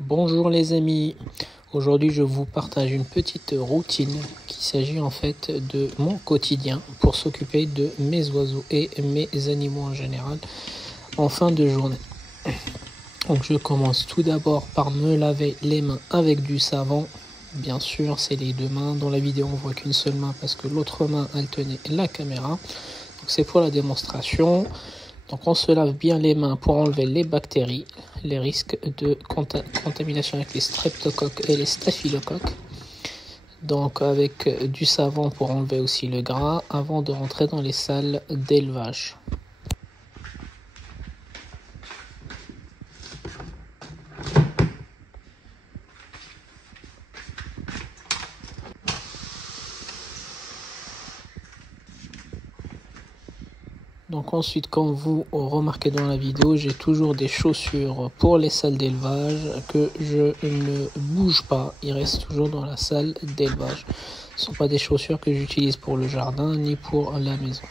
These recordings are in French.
Bonjour les amis, aujourd'hui je vous partage une petite routine qui s'agit en fait de mon quotidien pour s'occuper de mes oiseaux et mes animaux en général en fin de journée. Donc je commence tout d'abord par me laver les mains avec du savon. Bien sûr c'est les deux mains, dans la vidéo on voit qu'une seule main parce que l'autre main elle tenait la caméra. Donc c'est pour la démonstration. Donc on se lave bien les mains pour enlever les bactéries, les risques de contamination avec les streptocoques et les staphylocoques. Donc avec du savon pour enlever aussi le gras avant de rentrer dans les salles d'élevage. Donc ensuite, comme vous remarquez dans la vidéo, j'ai toujours des chaussures pour les salles d'élevage que je ne bouge pas. Ils restent toujours dans la salle d'élevage. Ce ne sont pas des chaussures que j'utilise pour le jardin ni pour la maison.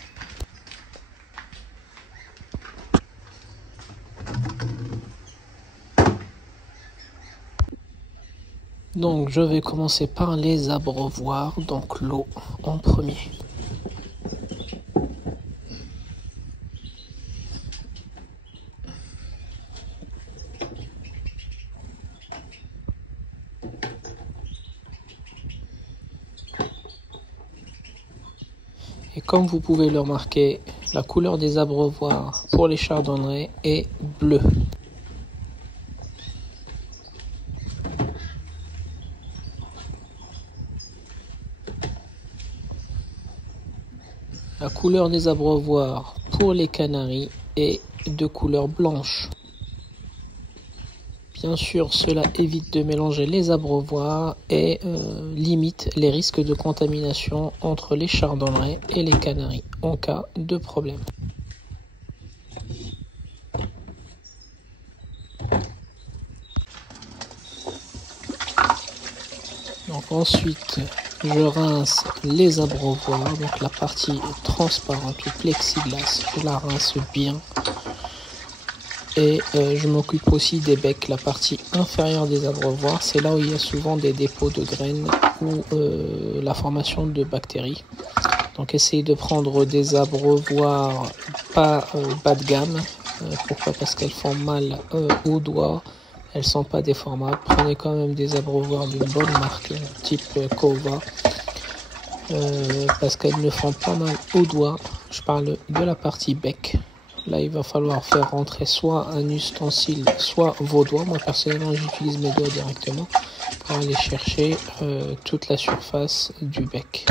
Donc je vais commencer par les abreuvoirs, donc l'eau en premier. Et comme vous pouvez le remarquer, la couleur des abreuvoirs pour les chardonnerets est bleue. La couleur des abreuvoirs pour les canaris est de couleur blanche. Bien sûr, cela évite de mélanger les abreuvoirs et limite les risques de contamination entre les chardonnerets et les canaris en cas de problème. Donc ensuite, je rince les abreuvoirs, donc la partie transparente, le plexiglas, je la rince bien. Et je m'occupe aussi des becs, la partie inférieure des abreuvoirs, c'est là où il y a souvent des dépôts de graines ou la formation de bactéries. Donc essayez de prendre des abreuvoirs pas bas de gamme. Pourquoi? Parce qu'elles font mal aux doigts, elles sont pas déformables. Prenez quand même des abreuvoirs d'une bonne marque, type Cova, parce qu'elles ne font pas mal aux doigts. Je parle de la partie bec. Là, il va falloir faire rentrer soit un ustensile, soit vos doigts. Moi, personnellement, j'utilise mes doigts directement pour aller chercher toute la surface du bec.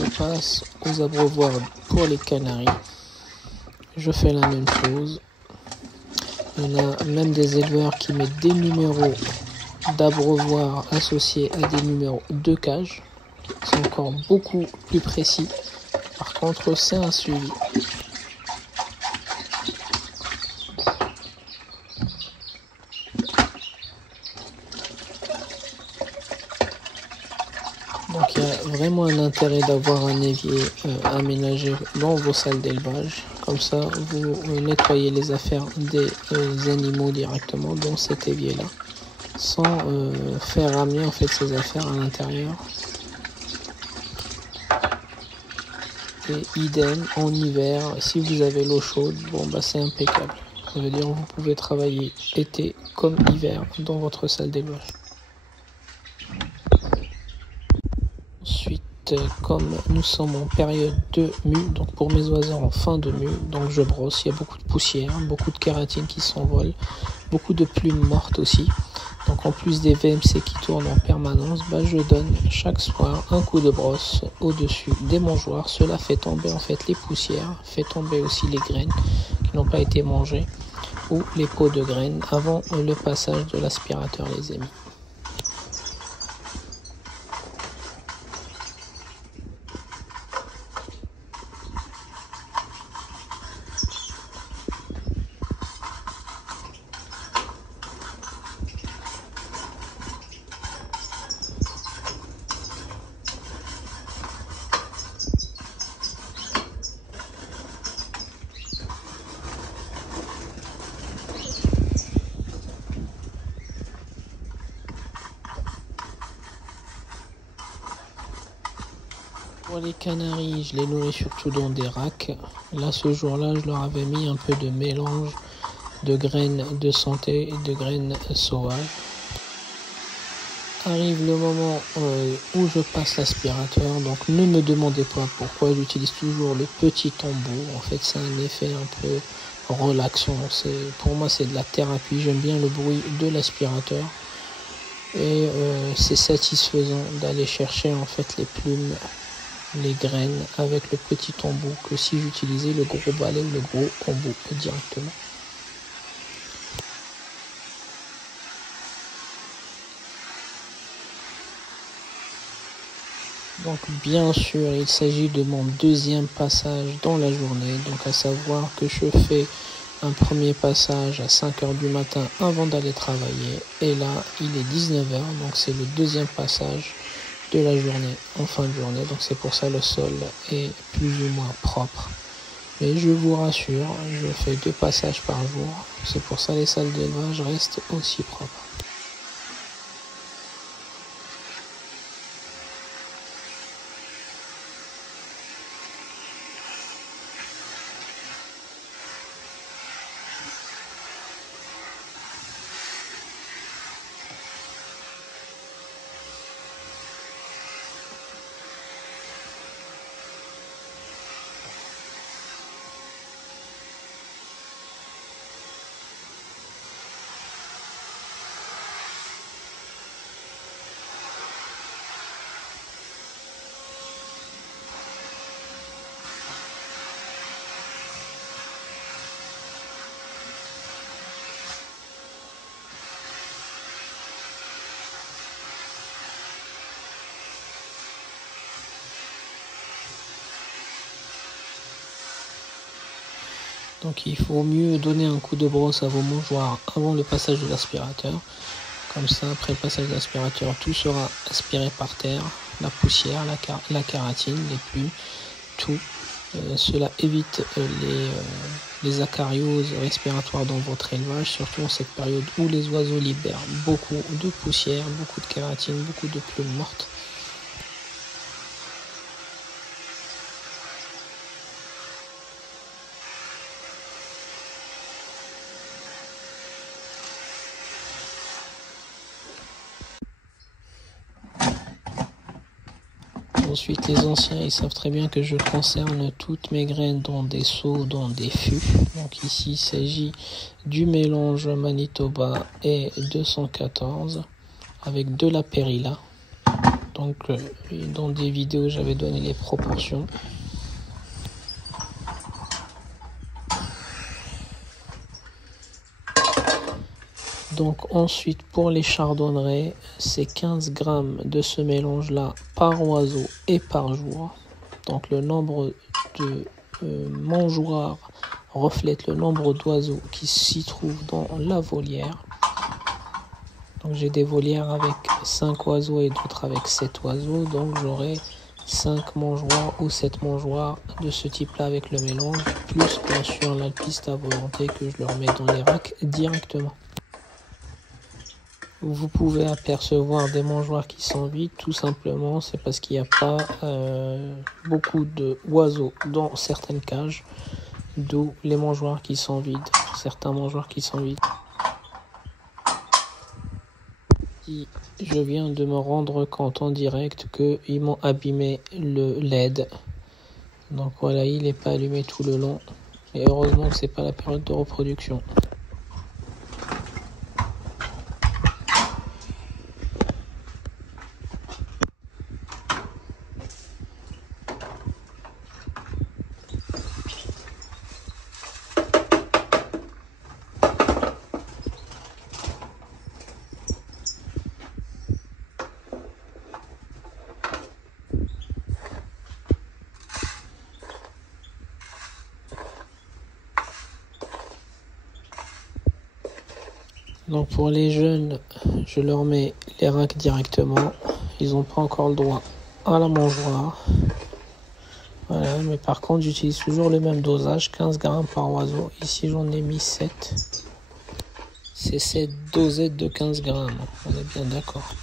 Je passe aux abreuvoirs pour les canaris. Je fais la même chose. Il y en a même des éleveurs qui mettent des numéros d'abreuvoirs associés à des numéros de cage. C'est encore beaucoup plus précis. Par contre, c'est un suivi. Donc il y a vraiment un intérêt d'avoir un évier aménagé dans vos salles d'élevage. Comme ça, vous nettoyez les affaires des animaux directement dans cet évier-là, sans faire ramener en fait ces affaires à l'intérieur. Et idem en hiver, si vous avez l'eau chaude, bon bah c'est impeccable. Ça veut dire que vous pouvez travailler été comme hiver dans votre salle d'élevage. Ensuite, comme nous sommes en période de mue, donc pour mes oiseaux en fin de mue, donc je brosse, il y a beaucoup de poussière, beaucoup de kératine qui s'envole, beaucoup de plumes mortes aussi. Donc en plus des VMC qui tournent en permanence, bah, je donne chaque soir un coup de brosse au-dessus des mangeoires. Cela fait tomber en fait les poussières, fait tomber aussi les graines qui n'ont pas été mangées. ou les pots de graines avant le passage de l'aspirateur, les amis. Pour les canaris, je les nourris surtout dans des racks. Là, ce jour-là, je leur avais mis un peu de mélange de graines de santé et de graines sauvages. Arrive le moment où je passe l'aspirateur, donc ne me demandez pas pourquoi j'utilise toujours le petit tambour. En fait, c'est un effet un peu relaxant. Pour moi, c'est de la thérapie. J'aime bien le bruit de l'aspirateur et c'est satisfaisant d'aller chercher en fait les plumes, les graines avec le petit tambour que si j'utilisais le gros balai ou le gros tambour directement. Donc bien sûr, il s'agit de mon deuxième passage dans la journée, donc à savoir que je fais un premier passage à 5 h du matin avant d'aller travailler, et là il est 19 h, donc c'est le deuxième passage de la journée, en fin de journée, donc c'est pour ça le sol est plus ou moins propre. Mais je vous rassure, je fais 2 passages par jour, c'est pour ça les salles d'élevage restent aussi propres. Donc il faut mieux donner un coup de brosse à vos mangeoires avant le passage de l'aspirateur. Comme ça, après le passage de l'aspirateur, tout sera aspiré par terre, la poussière, la kératine, les plumes, tout. Cela évite les acarioses respiratoires dans votre élevage, surtout en cette période où les oiseaux libèrent beaucoup de poussière, beaucoup de kératine, beaucoup de plumes mortes. Ensuite, les anciens, ils savent très bien que je concerne toutes mes graines dans des seaux, dans des fûts. Donc ici, il s'agit du mélange Manitoba et 214 avec de la Perilla. Donc dans des vidéos, j'avais donné les proportions. Donc ensuite, pour les chardonnerets, c'est 15 grammes de ce mélange-là par oiseau et par jour. Donc le nombre de mangeoires reflète le nombre d'oiseaux qui s'y trouvent dans la volière. Donc j'ai des volières avec 5 oiseaux et d'autres avec 7 oiseaux. Donc j'aurai 5 mangeoires ou 7 mangeoires de ce type-là avec le mélange, plus bien sûr l'alpiste à volonté que je leur mets dans les racks directement. Vous pouvez apercevoir des mangeoires qui sont vides, tout simplement, c'est parce qu'il n'y a pas beaucoup d'oiseaux dans certaines cages, d'où les mangeoires qui sont vides, certains mangeoires qui sont vides. Et je viens de me rendre compte en direct qu'ils m'ont abîmé le LED. Donc voilà, il n'est pas allumé tout le long. Et heureusement que c'est pas la période de reproduction. Donc pour les jeunes, je leur mets les racks directement. Ils n'ont pas encore le droit à la mangeoire. Voilà, mais par contre j'utilise toujours le même dosage, 15 grammes par oiseau. Ici j'en ai mis 7. C'est cette dosette de 15 grammes, on est bien d'accord.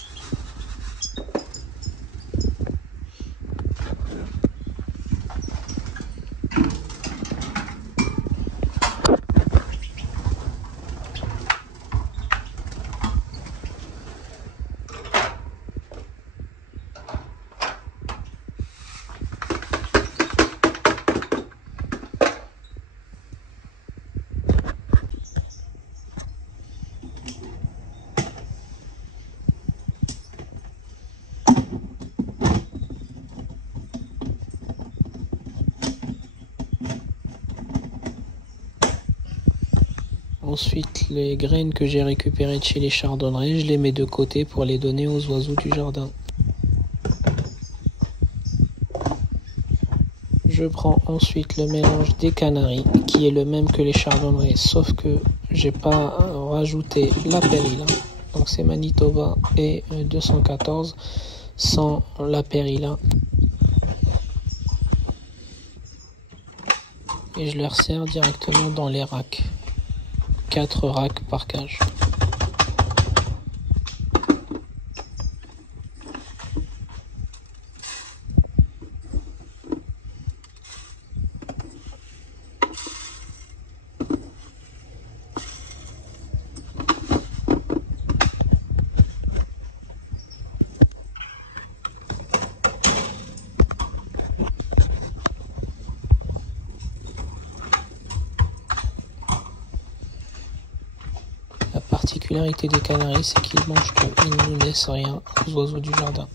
Ensuite, les graines que j'ai récupérées de chez les chardonnerets, je les mets de côté pour les donner aux oiseaux du jardin. Je prends ensuite le mélange des canaris, qui est le même que les chardonnerets, sauf que j'ai pas rajouté la périlla. Donc c'est Manitoba et 214 sans la périlla. Et je les resserre directement dans les racks. 4 racks par cage. La particularité des canaris, c'est qu'ils mangent tout, ils ne laissent rien aux oiseaux du jardin.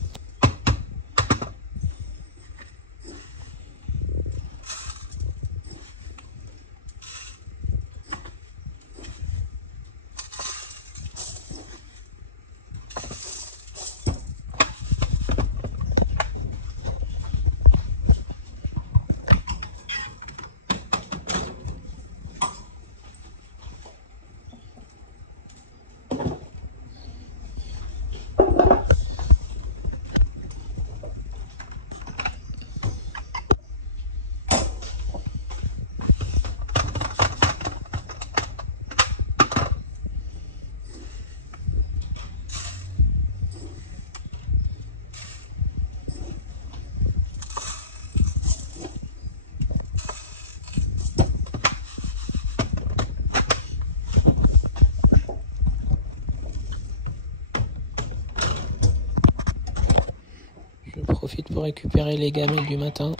Je profite pour récupérer les gamelles du matin.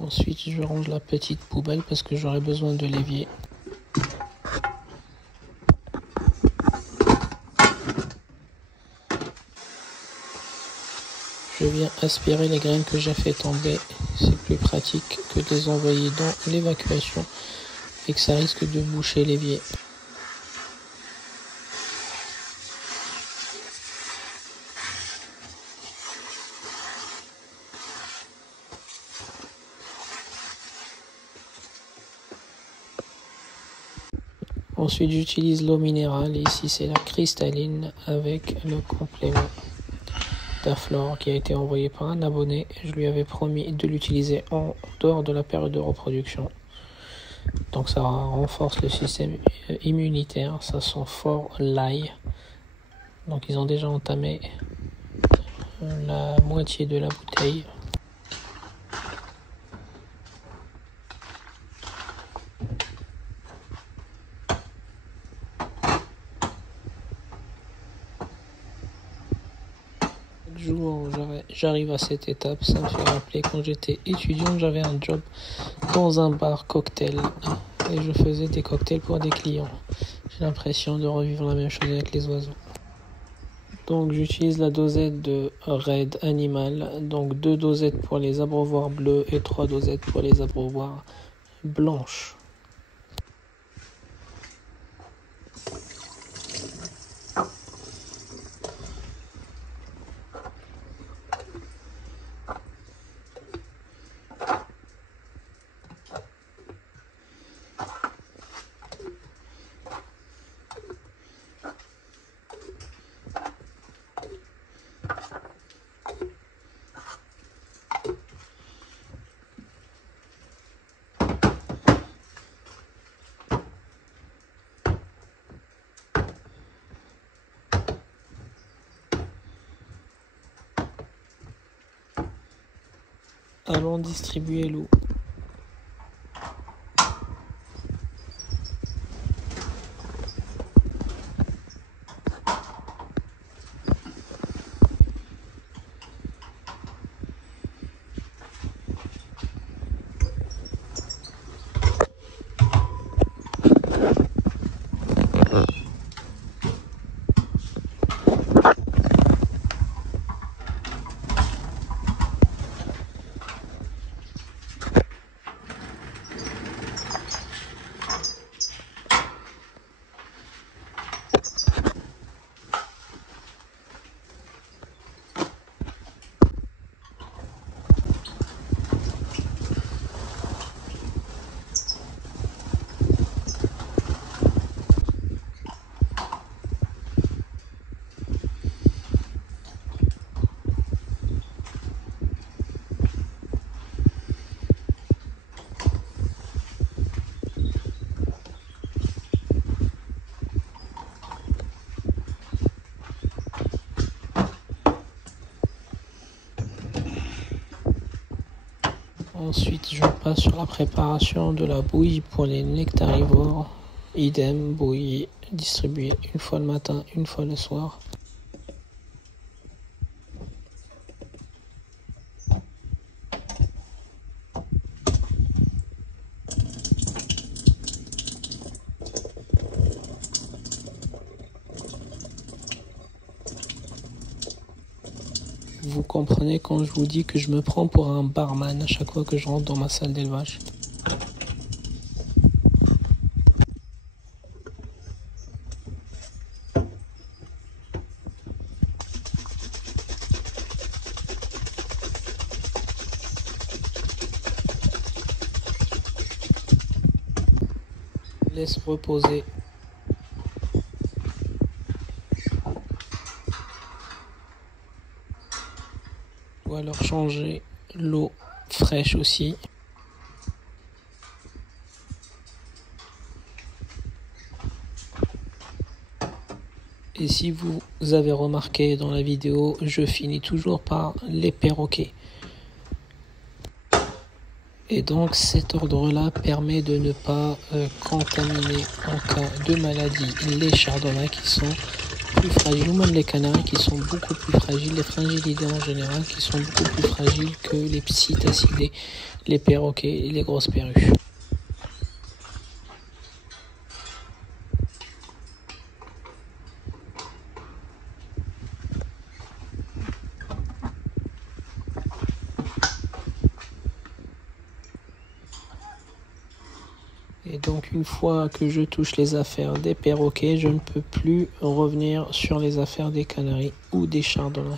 Ensuite, je range la petite poubelle parce que j'aurai besoin de l'évier. Je viens aspirer les graines que j'ai fait tomber. C'est plus pratique que de les envoyer dans l'évacuation et que ça risque de boucher l'évier. Ensuite, j'utilise l'eau minérale. Ici, c'est la cristalline avec le complément Daflore qui a été envoyé par un abonné. Je lui avais promis de l'utiliser en dehors de la période de reproduction. Donc ça renforce le système immunitaire. Ça sent fort l'ail. Donc ils ont déjà entamé la moitié de la bouteille. Chaque jour j'arrive à cette étape, ça me fait rappeler quand j'étais étudiant, j'avais un job dans un bar cocktail et je faisais des cocktails pour des clients. J'ai l'impression de revivre la même chose avec les oiseaux. Donc j'utilise la dosette de Red Animal, donc 2 dosettes pour les abreuvoirs bleus et 3 dosettes pour les abreuvoirs blanches. Allons distribuer l'eau. Ensuite, je passe sur la préparation de la bouillie pour les nectarivores. Idem, bouillie distribuée une fois le matin, une fois le soir. Vous comprenez quand je vous dis que je me prends pour un barman à chaque fois que je rentre dans ma salle d'élevage. Laisse reposer. Ou alors changer l'eau fraîche aussi. Et si vous avez remarqué dans la vidéo, je finis toujours par les perroquets. Et donc cet ordre-là permet de ne pas contaminer en cas de maladie les chardonnays qui sont plus fragiles, ou même les canaris qui sont beaucoup plus fragiles, les fringillidés en général qui sont beaucoup plus fragiles que les psittacidés, les perroquets et les grosses perruches. Et donc une fois que je touche les affaires des perroquets, je ne peux plus revenir sur les affaires des canaris ou des chardonnays.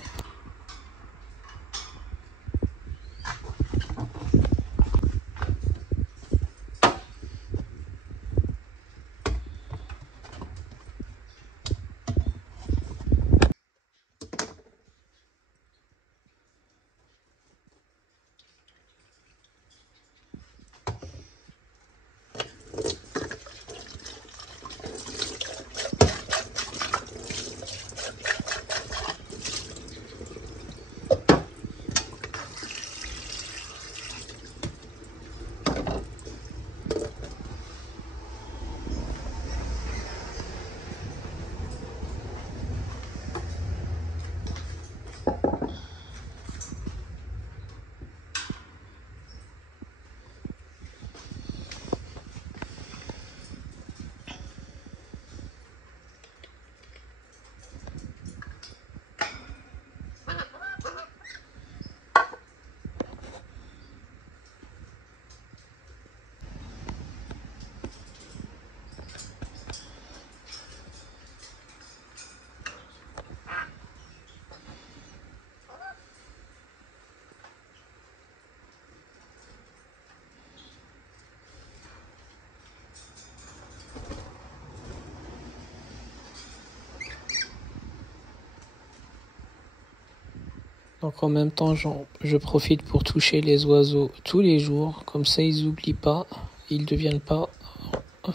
Donc en même temps, je profite pour toucher les oiseaux tous les jours. Comme ça, ils n'oublient pas, ils ne deviennent pas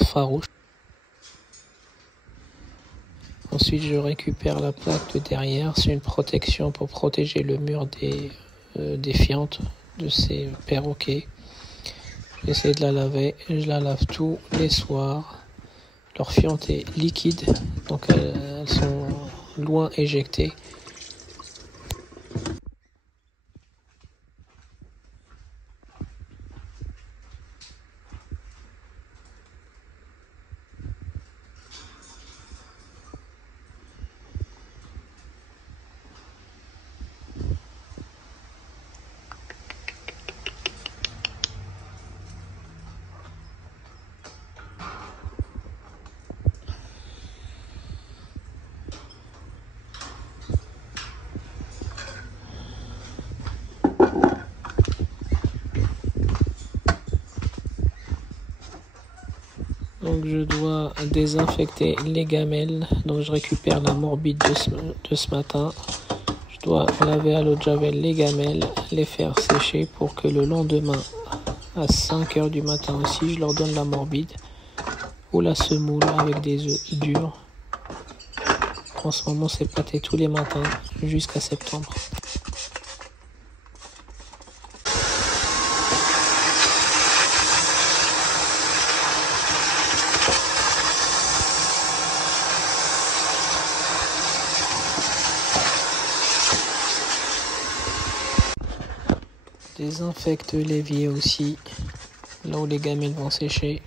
farouches. Ensuite, je récupère la plaque de derrière. C'est une protection pour protéger le mur des fientes de ces perroquets. J'essaie de la laver. Je la lave tous les soirs. Leur fiente est liquide, donc elles sont loin éjectées. Donc je dois désinfecter les gamelles. Donc je récupère la morbide de ce matin. Je dois laver à l'eau de javel les gamelles, les faire sécher pour que le lendemain, à 5 heures du matin aussi, je leur donne la morbide ou la semoule avec des œufs durs. En ce moment, c'est pâté tous les matins jusqu'à septembre. Désinfecte l'évier aussi, là où les gamelles vont sécher.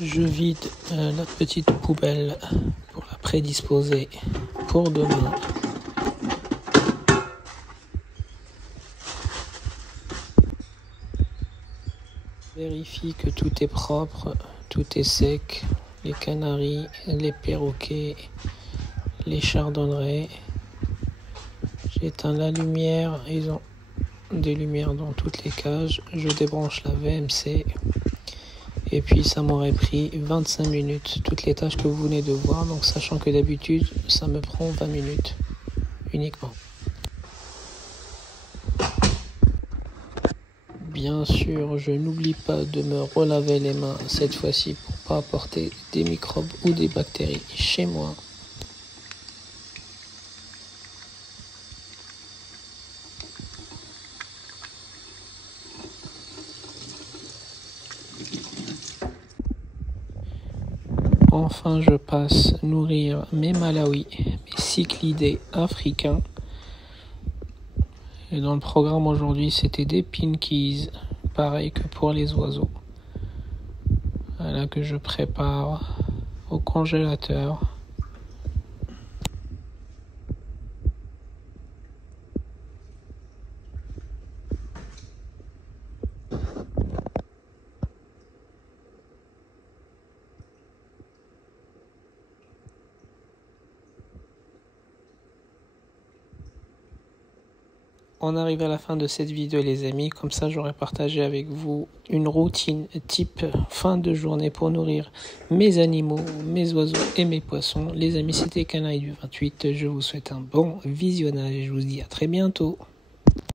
Je vide la petite poubelle pour la prédisposer pour demain. Vérifie que tout est propre, tout est sec, les canaris, les perroquets, les chardonnerets. J'éteins la lumière, ils ont des lumières dans toutes les cages. Je débranche la VMC. Et puis ça m'aurait pris 25 minutes, toutes les tâches que vous venez de voir, donc sachant que d'habitude ça me prend 20 minutes uniquement. Bien sûr, je n'oublie pas de me relaver les mains cette fois-ci pour pas apporter des microbes ou des bactéries chez moi. Enfin, je passe nourrir mes Malawi, mes cyclidés africains. Et dans le programme aujourd'hui, c'était des pinkies, pareil que pour les oiseaux. Voilà que je prépare au congélateur. on arrive à la fin de cette vidéo les amis. Comme ça j'aurais partagé avec vous une routine type fin de journée pour nourrir mes animaux, mes oiseaux et mes poissons. Les amis, c'était Canaille du 28. Je vous souhaite un bon visionnage et je vous dis à très bientôt.